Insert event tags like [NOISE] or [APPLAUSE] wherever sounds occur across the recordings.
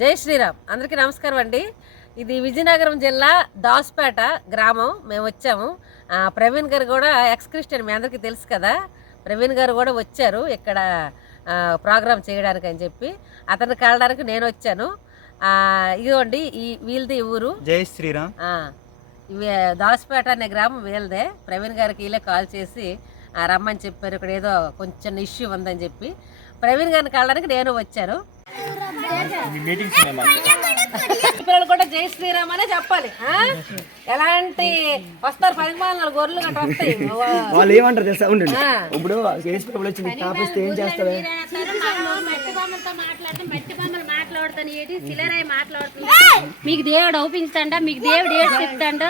జై శ్రీరామ్. అందరికీ నమస్కారం అండి. ఇది విజయనగరం జిల్లా దాస్పేట గ్రామం. మేము వచ్చాము. ప్రవీణ్ గారు కూడా ఎక్స్ క్రిస్టియన్ మీ అందరికీ తెలుసు కదా. ప్రవీణ్ గారు కూడా వచ్చారు ఇక్కడ ప్రోగ్రామ్ చేయడానికి అని చెప్పి. అతన్ని కలడానికి నేను వచ్చాను. ఇదిగోండి ఈ వీళ్ళది ఊరు. జై శ్రీరామ్. దాస్పేట అనే గ్రామం వీళ్ళదే. ప్రవీణ్ గారికి వీళ్ళే కాల్ చేసి రమ్మని చెప్పారు. ఇక్కడ ఏదో కొంచెం ఇష్యూ ఉందని చెప్పి. ప్రవీణ్ గారిని కలడానికి నేను వచ్చాను. పిల్లలు కూడా జై శ్రీరామ్ అనే చెప్పాలి ఆ? ఎలాంటి వస్తారు పరిమాణాలు గొర్రెలు గట్రా వస్తాయి. [LAUGHS] వాళ్ళు ఏమంటారు తెలుసా? ఉండండి. ఇప్పుడు వచ్చింది ఏం చేస్తావే మాట్లాడుతాను ఏంటి? సిలరాయి మాట్లాడుతుంది. మీకు దేవుడు అవుపించుతాండ మీకు దేవుడు ఏడు చెప్తాడు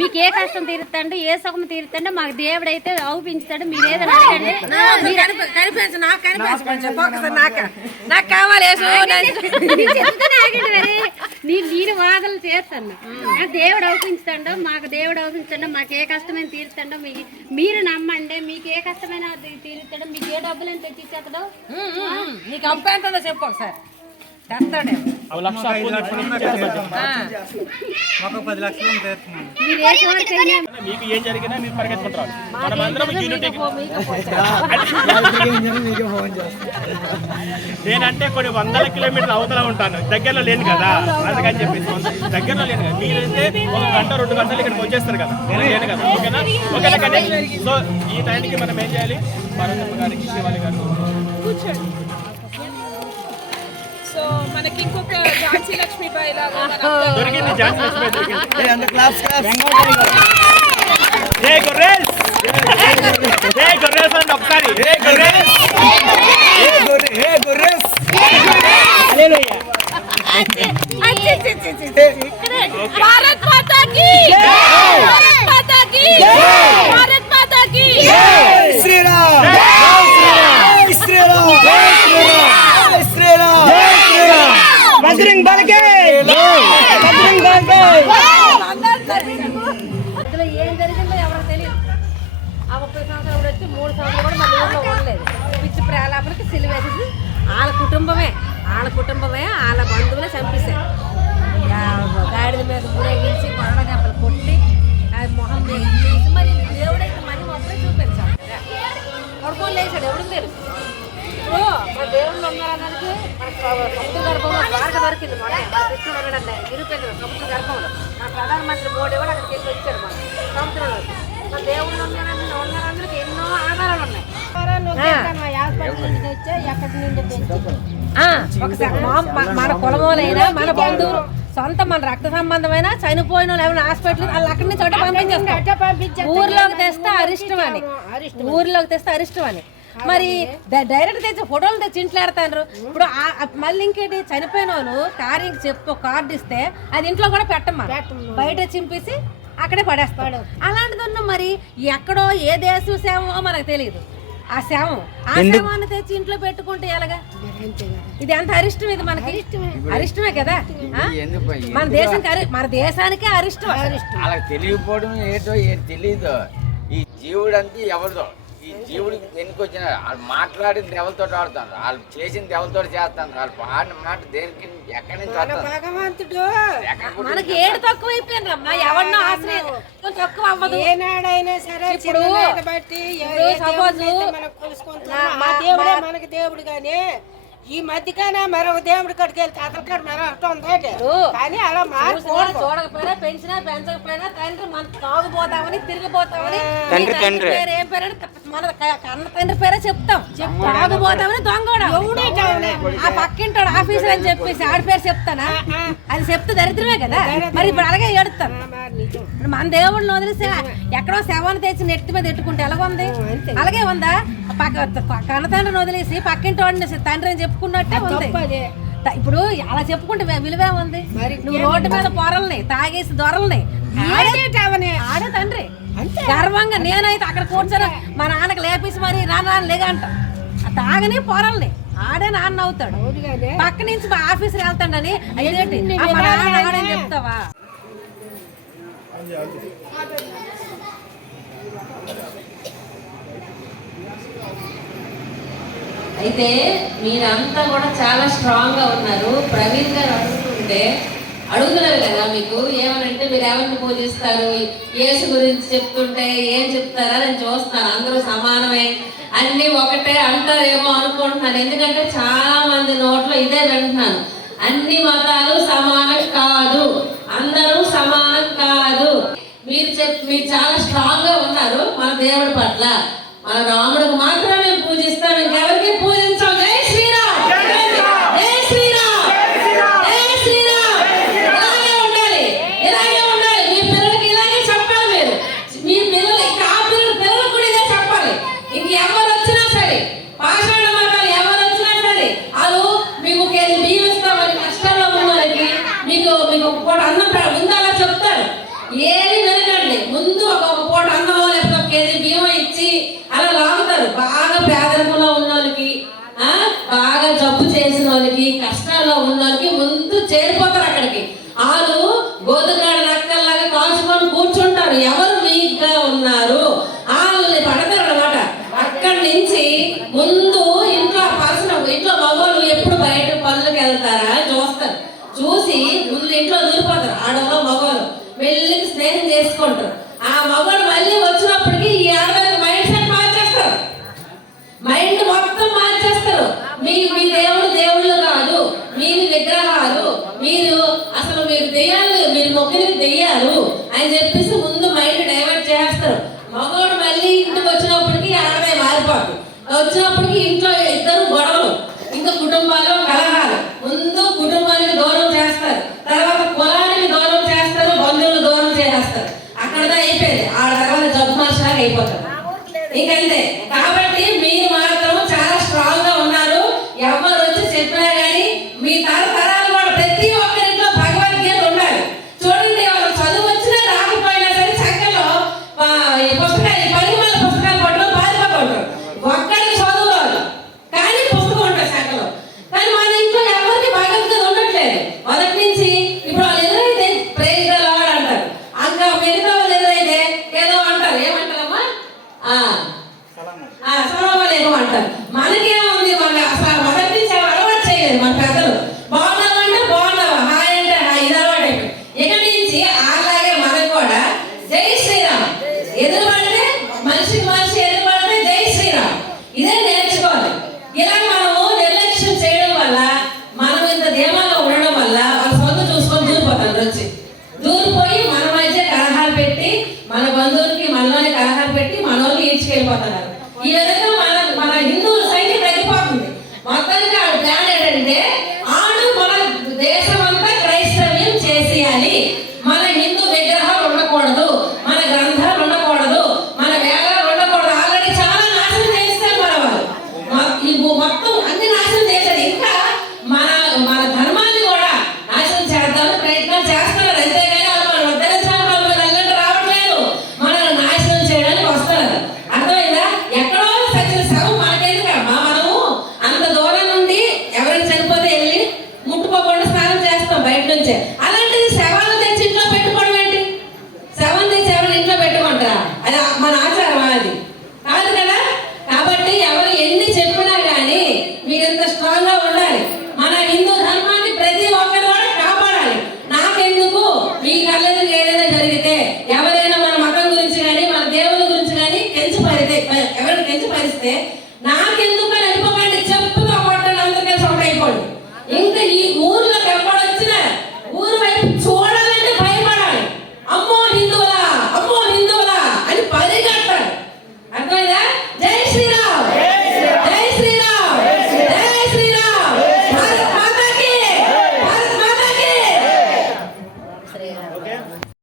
మీకు ఏ కష్టం తీరుతాడు ఏ సుఖం తీరుతాడో మాకు దేవుడు అయితే అవుపించుతాడు మీరు ఏదైనా నాకు కావాలి నేను నేను వాదనలు చేస్తాను. దేవుడు అవుపించుతాడో మాకు దేవుడు అవుపించండు మాకు ఏ కష్టమైన తీరుతాడో మీకు మీరు నమ్మండి మీకు ఏ కష్టమైన తీరుతాడో మీకు ఏ డబ్బులు ఎంత తెచ్చిచ్చేస్తాడో. నీకు ఉందో చెప్పు ఒకసారి. మీకు ఏం జరిగినా మీరు పరిగెత్తుకుంటారు. యూనిటీ నేనంటే కొన్ని వందల కిలోమీటర్ల అవతల ఉంటాను. దగ్గరలో లేను కదా. అందుకని చెప్పేసి దగ్గరలో లేను కదా. మీరైతే ఒక గంట రెండు గంటలు ఇక్కడికి వచ్చేస్తారు కదా. నేను లేను కదా. ఓకేనా? ఓకేనా కానీ సో ఈ టైంకి మనం ఏం చేయాలి? పార్వతమ్మ గారికి శివాలి గారు. సో మనకి ఇంకొక ఝాన్సీ లక్ష్మీబాయి లాగా మన దొరికింది ఝాన్సీ లక్ష్మి దొరికింది. అంత క్లాప్స్ క్లాప్స్ జై గొర్రెల్స్ జై గొర్రెల్స్ అండి ఒకసారి. జై గొర్రెల్స్ ఏ గొర్రె? ఏ గొర్రెస్? భారత్ మాతా కి కుటుంబమే. వాళ్ళ కుటుంబమే వాళ్ళ బంధువులే చంపేశారు. గాడిద మీద ఊరేగించి కొరడ దెబ్బలు కొట్టి మొహం మీద మరి దేవుడైతే మనీ ఒక్కడే చూపించాడు కొడుకోని లేచాడు ఎవరికి తెలుసు ఇప్పుడు మన దేవుళ్ళు ఉన్నారనడానికి మన సముద్ర గర్భంలో ద్వారక దొరికింది మన కృష్ణుడు ఉన్నాడండి నిరూపించాడు సముద్ర గర్భంలో. మన ప్రధానమంత్రి మోడీ కూడా అక్కడికి వెళ్ళి వచ్చాడు మన సముద్రంలో. మన దేవుళ్ళు ఉన్నారని ఉన్నారని ఎన్నో ఆధారాలు ఉన్నాయి. ఒకసారి మన కులమోలైనా మన బంధువులు సొంత మన రక్త సంబంధమైన చనిపోయిన వాళ్ళు ఎవరైనా హాస్పిటల్ వాళ్ళు అక్కడి నుంచి ఒకటి పంపించేస్తాం. ఊర్లోకి తెస్తే అరిష్టం అని. ఊర్లోకి తెస్తే అరిష్టం అని. మరి డ- డైరెక్ట్ తెచ్చి ఫోటోలు తెచ్చి ఇంట్లో ఆడతారు ఇప్పుడు మళ్ళీ ఇంకేంటి? చనిపోయిన వాళ్ళు కార్యం చెప్పు కార్డు ఇస్తే అది ఇంట్లో కూడా పెట్టమ్మా బయట చింపేసి అక్కడే పడేస్తాడు అలాంటిది ఉన్న మరి ఎక్కడో ఏ దేశం సేవో మనకు తెలియదు ఆ శవం ఆ శవాన్ని తెచ్చి ఇంట్లో పెట్టుకుంటే ఎలాగా? ఇది ఎంత అరిష్టం ఇది మనకి. అరిష్టమే. కదా? ఆ? మన దేశానికి అరి మన దేశానికే అరిష్టం వాళ్ళకి తెలియకపోవడం ఏంటో ఏం తెలియదు ఈ జీవుడు అంతా ఎవరిదో. ఈ జీవుడికి దేనికి వచ్చిన వాళ్ళు మాట్లాడింది ఎవరితో ఆడుతారు. వాళ్ళు చేసింది ఎవరితో చేస్తాను. వాళ్ళు పాడిన మాట దేనికి ఎక్కడి నుంచి భగవంతుడు? మనకి ఏడు తక్కువ అయిపోయింది అమ్మా. ఎవరినో ఆశ్రయం కొంచెం తక్కువ అవ్వదు. ఏనాడైనా సరే ఇప్పుడు- బట్టి ఏ- ఇప్పుడు ఏ suppose దేవుడినైతే మనం కొలుసుకుంటున్నామో ఆ దేవుడే మనకి దేవుడు గాని. ఈ మధ్యకానే మరొక దేవుడి కాడికి వెళ్తే అతని కాడ మరొకటి ఉంది కానీ అలా మారకూడదు చూడకపోయినా పెంచినా పెంచకపోయినా తండ్రి మన తాగుపోతామని తిరిగిపోతామని తండ్రి, తండ్రి. పేరు ఏం పేరు? మన కన్న తండ్రి పేరే చెప్తాం. తాగుపోతామని దొంగోడు ఆ పక్కింటాడు ఆఫీసర్ అని చెప్పేసి ఆడి పేరు చెప్తానా? అది చెప్తే దరిద్రమే కదా? మరి ఇప్పుడు అలాగే ఇప్పుడు మన దేవుడిని వదిలేసి ఎక్కడో శవాన్ని తెచ్చి నెత్తి మీద ఎట్టుకుంటే ఎలాగుంది? అలాగే ఉందా? పక్క కన్న తండ్రిని వదిలేసి పక్కింటి వాడిని తండ్రి అని చెప్పుకున్నట్టే ఉంది. ఇప్పుడు అలా చెప్పుకుంటే విలువే ఉంది. నువ్వు రోడ్డు మీద పొరల్ని తాగేసి దొరల్ని ఆడే ఆడే తండ్రి. గర్వంగా నేనైతే అక్కడ కూర్చొని మా నాన్నకి లేపేసి మరి నాన్న నాన్న లేగంట ఆ తాగని పొరల్ని ఆడే నాన్న అవుతాడు. పక్క నుంచి మా ఆఫీసర్ వెళ్తాడని అయ్యేంటి ఆ మా నాన్న ఆడని చెప్తావా? అయితే మీరంతా కూడా చాలా స్ట్రాంగ్గా ఉన్నారు. ప్రవీణ్ గారు అడుగుతుంటే అడుగుతున్నారు కదా మీకు ఏమనంటే మీరు ఎవరిని పూజిస్తారు? యేసు గురించి చెప్తుంటే ఏం చెప్తారా? నేను చూస్తాను అందరూ సమానమే. అన్నీ ఒకటే అంటారేమో అనుకుంటున్నాను. ఎందుకంటే చాలా మంది నోట్లో ఇదే వింటున్నాను. అన్ని మతాలు సమానం కాదు. అందరూ సమానం కాదు. మీరు చెప్ మీరు చాలా స్ట్రాంగ్గా ఉన్నారు మన దేవుడి పట్ల. మన రాముడికి మాత్రం And independent. ఆహారం పెట్టి మనోళ్ళు ఈడ్చుకెళ్ళిపోతారు ఈ విధంగా మన మన హిందువులు Two.